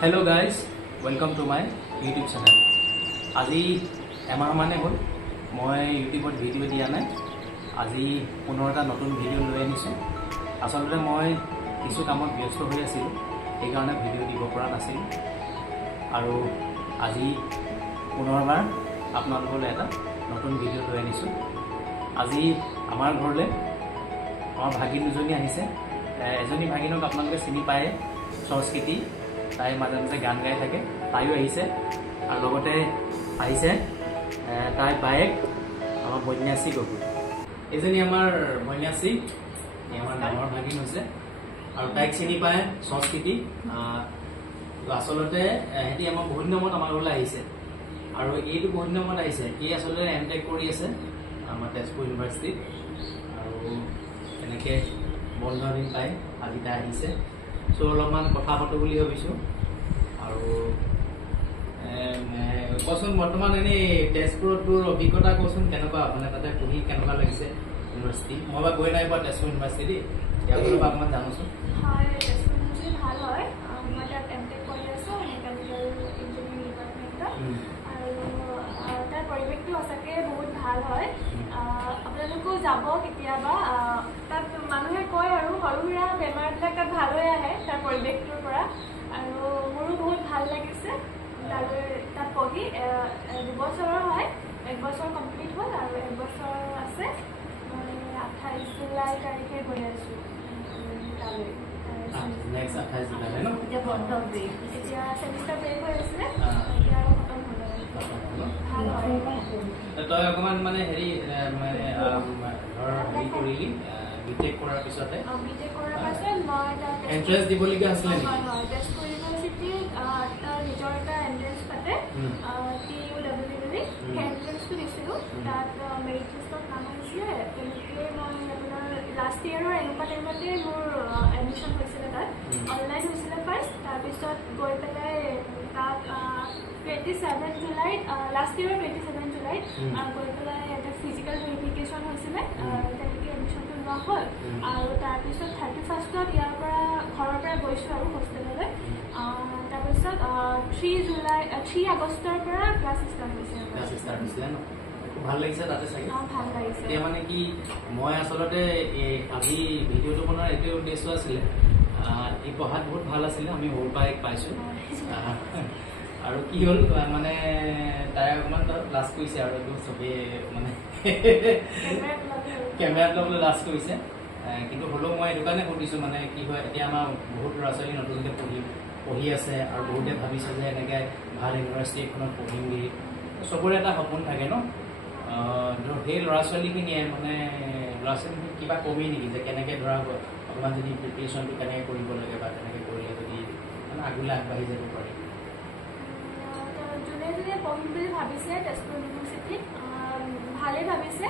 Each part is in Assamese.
Hello guys, welcome to my YouTube channel. আজি এমাহ মানে হ'ল মই ইউটিউবত ভিডিঅ' দিয়া নাই। আজি পুনৰ এটা নতুন ভিডিঅ' লৈ আনিছোঁ। আচলতে মই কিছু কামত ব্যস্ত হৈ আছিলোঁ, সেইকাৰণে ভিডিঅ' দিব পৰা নাছিলোঁ। আৰু আজি পুনৰবাৰ আপোনালোকলৈ এটা নতুন ভিডিঅ' লৈ আনিছোঁ। আজি আমাৰ ঘৰলৈ আমাৰ ভাগিন দুজনী আহিছে। এজনী ভাগিনক আপোনালোকে চিনি পায়, সংস্কৃতি। তাই মাজে মাজে গান গাই থাকে, তাইও আহিছে। আৰু লগতে আহিছে তাইৰ বায়েক আমাৰ বন্যাশ্ৰী গগৈ। এইজনী আমাৰ বন্যাশ্ৰী, আমাৰ ডাঙৰ ভাগিন হৈছে। আৰু তাইক চিনি পায় সংস্কৃতি। আচলতে সিহঁতি আমাৰ বহুত দিনত আমাৰ ঘৰলৈ আহিছে। আৰু এইটো বহুত দিনত আহিছে, এই আচলতে এমটেক কৰি আছে আমাৰ তেজপুৰ ইউনিভাৰ্চিটিত। আৰু এনেকৈ বন্ধ দিন পাই আজি তাই আহিছে। চ' অলপমান কথা পাতো বুলি ভাবিছোঁ। আৰু কচোন বৰ্তমান এনেই তেজপুৰত তোৰ অভিজ্ঞতা কচোন, কেনেকুৱা মানে তাতে পঢ়ি কেনেকুৱা লাগিছে ইউনিভাৰ্চিটি? মই বা গৈ নাই পোৱা তেজপুৰ ইউনিভাৰ্চিটি, ইয়াৰ পৰা অকণমান জানোচোন। হয়, তেজপুৰ ইউনিভাৰ্চিটি ভাল হয়। মই তাত এমটেক কৰি আছোঁ মেকানিকেল ইঞ্জিনিয়াৰিং ডিপাৰ্টমেণ্টত। আৰু তাৰ পৰিৱেশটো সঁচাকৈ বহুত ভাল হয়। আপোনালোকেও যাব কেতিয়াবা। তাত মানুহে কয় আৰু সৰু সুৰা বেমাৰবিলাক তাত ভাল হৈ আহে তাৰ পৰিৱেশটোৰ পৰা। আৰু মোৰো বহুত ভাল লাগিছে তাত পঢ়ি। 2 বছৰৰ হয়, 1 বছৰ কমপ্লিট হ'ল আৰু 1 বছৰ আছে। মই 28 জুলাই তাৰিখে গৈ আছোঁ তালৈ। এতিয়া চেমিষ্টাৰ ব্ৰেক হৈ আছিলে, এতিয়া আৰু খতম হ'ল। ভাল হয়। তই অকণমান মানে হেৰি কৰিলি বিটেক কৰাৰ পিছতে? বিটেক কৰাৰ পাছত মই তাত এন্ট্ৰেন্স দিবলগীয়া আছিলে নেকি? হয়, তেজপুৰ ইউনিভাৰ্চিটিত তাৰ নিজৰ এটা এন্ট্ৰেন্স পাতে, TUW বুলি। সেই এন্ট্ৰেন্সটো দিছিলোঁ। তাত মেৰিট লিষ্টত নাম আহিছিলে। তেনেকৈ মই আপোনাৰ লাষ্ট ইয়েৰৰ এনেকুৱা টাইমতে মোৰ এডমিশ্যন হৈছিলে তাত। অনলাইন হৈছিলে ফাৰ্ষ্ট, তাৰপিছত গৈ পেলাই তাত 27 জুলাইত, লাষ্ট ইয়েৰৰ 27 জুলাইত গৈ পেলাই এটা ফিজিকেল ভেৰিফিকেশ্যন হৈছিলে। তেনেকৈ এডমিশ্যনটো লোৱা হ'ল। আৰু তাৰপিছত 31st ইয়াৰ পৰা ঘৰৰ পৰা গৈছোঁ আৰু হোষ্টেললৈ। তাৰপিছত 3 আগষ্টৰ পৰা ক্লাছ ষ্টাৰ্ট হৈছিলে। খুব ভাল লাগিছে তাতে চাগে? ভাল লাগিছে। এতিয়া মানে কি, মই আচলতে আজি ভিডিঅ'টো বনোৱাৰ এইটোৱে উদ্দেশ্য আছিলে, এই পঢ়াত বহুত ভাল আছিলে, আমি সৰুৰ পৰাই পাইছোঁ। আৰু কি হ'ল মানে তাই অকণমান লাজ কৰিছে আৰু এইটো চবেই মানে কেমেৰাত ল'বলৈ লাজ কৰিছে। কিন্তু হ'লেও মই এইটো কাৰণে সুধিছোঁ, মানে কি হয় এতিয়া আমাৰ বহুত ল'ৰা ছোৱালী নতুনকৈ পঢ়ি আছে আৰু বহুতে ভাবিছে যে এনেকৈ ভাল ইউনিভাৰ্চিটি এখনত পঢ়িম বুলি। চবৰে এটা সপোন থাকে ন। সেই ল'ৰা ছোৱালীখিনিয়ে মানে ল'ৰা ছোৱালীখিনিক কিবা কমেই নেকি যে কেনেকৈ ধৰা অকণমান যদি প্ৰিপেৰেশ্যনটো কেনেকৈ কৰিব লাগে বা তেনেকৈ কৰিলে যদি মানে আগলৈ আগবাঢ়ি যাব পাৰি? যোনে যোনে পঢ়িম বুলি ভাবিছে তেজপুৰ ইউনিভাৰ্চিটিত, ভালেই ভাবিছে।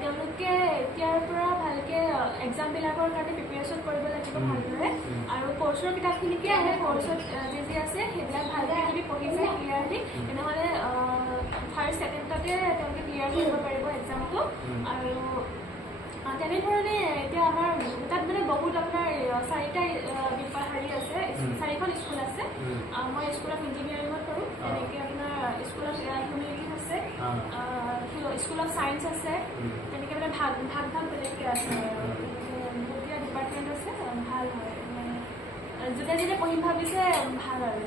তেওঁলোকে এতিয়াৰ পৰা ভালকৈ এক্সামবিলাকৰ কাৰণে প্ৰিপেৰেশ্যন কৰিব লাগিব ভালদৰে। আৰু কৰ্চৰ কিতাপখিনিকে আহে, কৰ্চত যি আছে সেইবিলাক ভালকৈ যদি পঢ়ি যায় ক্লিয়াৰলি, তেনেহ'লে ফাৰ্ষ্ট ছেকেণ্ডতে তেওঁলোকে ক্লিয়াৰ কৰিব পাৰিব এক্সামটো। আৰু তেনেধৰণে এতিয়া আমাৰ তাত মানে বহুত আপোনাৰ 4টা হেৰি আছে, 4খন স্কুল আছে। মই স্কুল অফ ইঞ্জিনিয়াৰিঙত কৰোঁ। তেনেকৈ আপোনাৰ স্কুল অফ হিউমেনিটিজ আছে, স্কুল অফ ছায়েন্স আছে। তেনেকৈ মানে ভাগ বেলেগকৈ আছে। বহুতকেইটা ডিপাৰ্টমেণ্ট আছে, ভাল হয়। মানে যোনে যোনে পঢ়িম ভাবিছে ভাল আৰু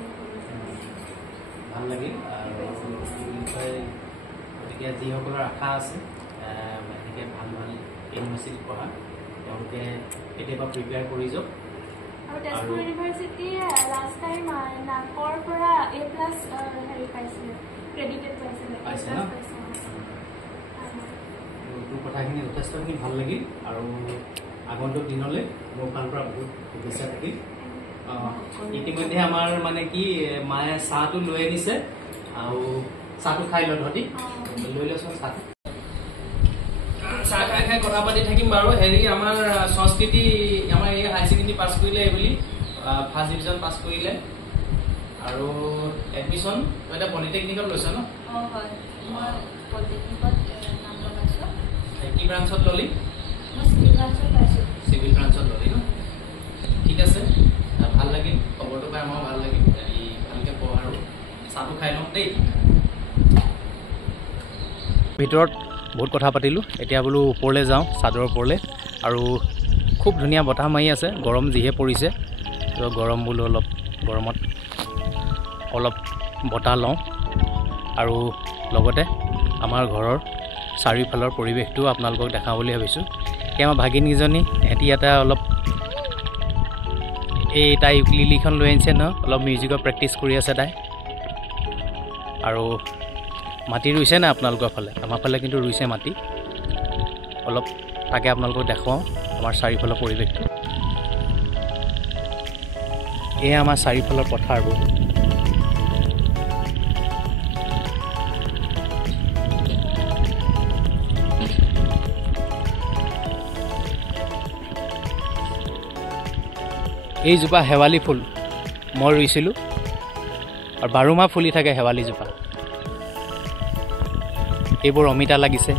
ভাল লাগিল। আৰু গতিকে যিসকলৰ আশা আছে এনেকৈ ভাল ইউনিভাৰ্চিটিত পঢ়া, তেওঁলোকে কেতিয়াবা প্ৰিপেয়াৰ কৰি যাওক। আৰু তেজপুৰ ইউনিভাৰ্চিটি লাষ্ট টাইম নাকৰ পৰা A+ হেৰি পাইছিলে, ক্ৰেডিটেড পাইছিলে। তোৰ কথাখিনি যথেষ্টখিনি ভাল লাগিল। আৰু আগন্তুক দিনলৈ মোৰ ফালৰ পৰা বহুত শুভেচ্ছা থাকিল। ইতিমধ্যে আমাৰ মানে কি মায়ে চাহটো লৈ আনিছে, আৰু চাহটো খাই ল তহঁতি, লৈ লৈছোন চাহটো। চাহ খাই কথা পাতি থাকিম বাৰু। হেৰি আমাৰ সংস্কৃতি আমাৰ এই হায়াৰ ছেকেণ্ডেৰী পাছ কৰিলে বুলি, ফাৰ্ষ্ট ডিভিজন পাছ কৰিলে। আৰু এডমিশ্যন তই এতিয়া পলিটেকনিকত লৈছ ন? হয়, মই পলিটেকনিকত নাম লগাইছোঁ। কি ব্ৰাঞ্চত ল'লি? মই চিভিল ব্ৰাঞ্চত পাইছোঁ। চিভিল ব্ৰাঞ্চত ল'লি ন? ঠিক আছে, ভাল লাগিল খবৰটো পাই, আমাৰো ভাল ভিতৰত বহুত কথা পাতিলোঁ এতিয়া বোলো ওপৰলৈ যাওঁ চাদৰ ওপৰলৈ আৰু খুব ধুনীয়া বতাহ মাৰি আছে গৰম যিহে পৰিছে তো গৰম বোলো অলপ গৰমত অলপ বতাহ লওঁ আৰু লগতে আমাৰ ঘৰৰ চাৰিওফালৰ পৰিৱেশটো আপোনালোকক দেখাওঁ বুলি ভাবিছোঁ এই আমাৰ ভাগিনকেইজনী এহেঁতি এটা অলপ এই তাই ইউকুলেলিখন লৈ আনিছে ন অলপ মিউজিকৰ প্ৰেক্টিছ কৰি আছে তাই আৰু মাটি ৰুইছে নাই আপোনালোকৰ ফালে আমাৰ ফালে কিন্তু ৰুইছে মাটি অলপ তাকে আপোনালোকক দেখুৱাওঁ আমাৰ চাৰিওফালৰ পৰিৱেশটো এয়া আমাৰ চাৰিওফালৰ পথাৰবোৰ এইজোপা শেৱালি ফুল মই ৰুইছিলোঁ আৰু 12 মাহ ফুলি থাকে শেৱালিজোপা এইবোৰ অমিতা লাগিছে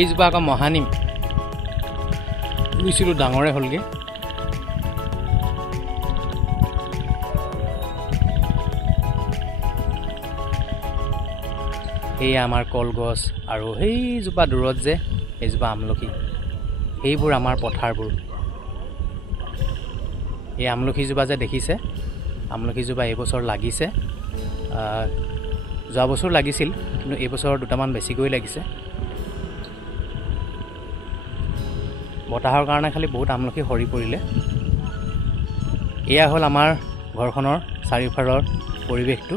এইজোপা আকৌ মহানিম ৰুইছিলোঁ ডাঙৰে হ'লগৈ সেয়া আমাৰ কলগছ আৰু সেইজোপা দূৰত যে এইজোপা আমলখি এইবোৰ আমাৰ পথাৰবোৰ এই আমলখিজোপা যে দেখিছে আমলখিজোপা এইবছৰ লাগিছে যোৱা বছৰ লাগিছিল কিন্তু এইবছৰ দুটামান বেছিকৈ লাগিছে বতাহৰ কাৰণে খালি বহুত আমলখি সৰি পৰিলে এয়া হ'ল আমাৰ ঘৰখনৰ চাৰিওফালৰ পৰিৱেশটো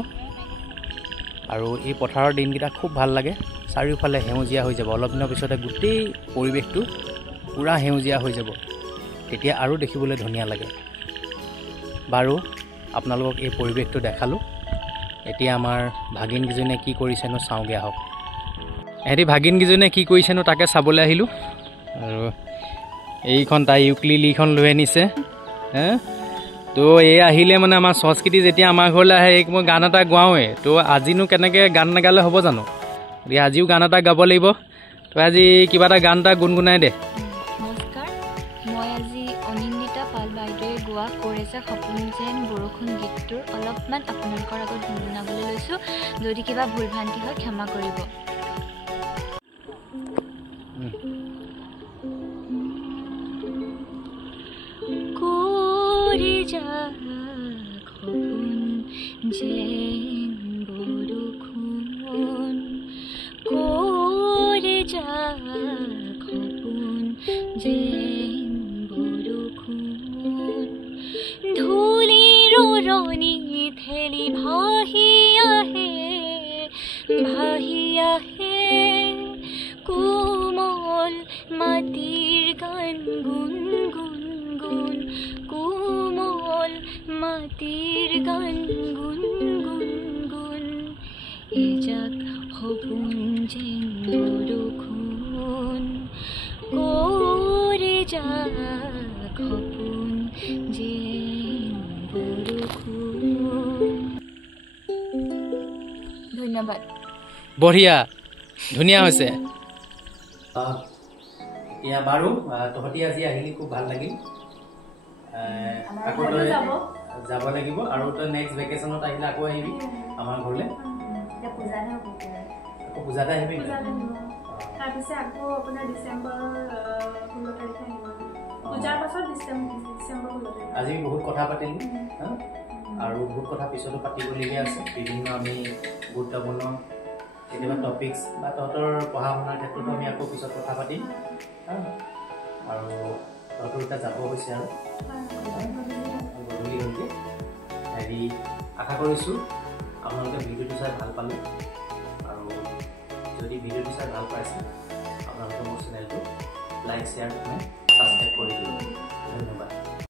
আৰু এই পথাৰৰ দিনকেইটা খুব ভাল লাগে চাৰিওফালে সেউজীয়া হৈ যাব অলপ দিনৰ পিছতে গোটেই পৰিৱেশটো পুৰা সেউজীয়া হৈ যাব তেতিয়া আৰু দেখিবলৈ ধুনীয়া লাগে বাৰু আপোনালোকক এই পৰিৱেশটো দেখালোঁ এতিয়া আমাৰ ভাগিনকেইজনীয়ে কি কৰিছেনো চাওঁগৈ আহক এহেঁতি ভাগিনকেইজনীয়ে কি কৰিছেনো তাকে চাবলৈ আহিলোঁ আৰু এইখন তাই ইউকুলেলিখন লৈ আনিছে তো এই আহিলে মানে আমাৰ সংস্কৃতি যেতিয়া আমাৰ ঘৰলৈ আহে মই গান এটা গোৱাওঁৱে তো আজিনো কেনেকৈ গান নাগালে হ'ব জানো গতিকে আজিও গান এটা গাব লাগিব তো আজি কিবা এটা গান এটা গুণগুণাই দে সপোন যেন বৰষুণ গীতটোৰ অলপমান আপোনালোকৰ আগত গুণগুণাবলৈ লৈছোঁ যদি কিবা ভুল ভ্ৰান্তি হয় ক্ষমা কৰিব কৰি যা সপোন যেন বৰষুণ কৰি যা সপোন যেন ধূলিৰ ৰণি ঠেলি ভাহি আহে কোমল মাটিৰ গান গুণ গুণ গুণ কোমল মাটিৰ গান গুণ গুণ গুণ এজাক সপোন যেন বৰষুণ কৰি যা সপোন যেন বৰষুণ ধন্যবাদ বঢ়িয়া ধুনীয়া হৈছে এতিয়া বাৰু তহঁতি আজি আহিলি খুব ভাল লাগিল আকৌ তই যাব লাগিব আৰু তই নেক্সট ভেকেশ্যনত আহিলে আকৌ আহিবি আমাৰ ঘৰলৈ আকৌ পূজাতে আহিবি তাৰপিছত আকৌ আপোনাৰ ডিচেম্বৰ 16 তাৰিখে আহিব পূজাৰ পাছত ডিচেম্বৰ 16 তাৰিখ আজি বহুত কথা পাতিলোঁ আৰু বহুত কথা পিছতো পাতিবলগীয়া আছে বিভিন্ন আমি গুৰুত্বপূৰ্ণ কেতিয়াবা টপিকছ বা তহঁতৰ পঢ়া শুনাৰ ক্ষেত্ৰতো আমি আকৌ পিছত কথা পাতিম আৰু তহঁতৰ এতিয়া যাব হৈছে আৰু গধূলি হৈছে হেৰি আশা কৰিছোঁ আপোনালোকে ভিডিঅ'টো চাই ভাল পালে আৰু যদি ভিডিঅ'টো চাই ভাল পাইছে আপোনালোকে মোৰ চেনেলটো লাইক শ্বেয়াৰ কমেণ্ট ছাবস্ক্ৰাইব কৰি দিব ধন্যবাদ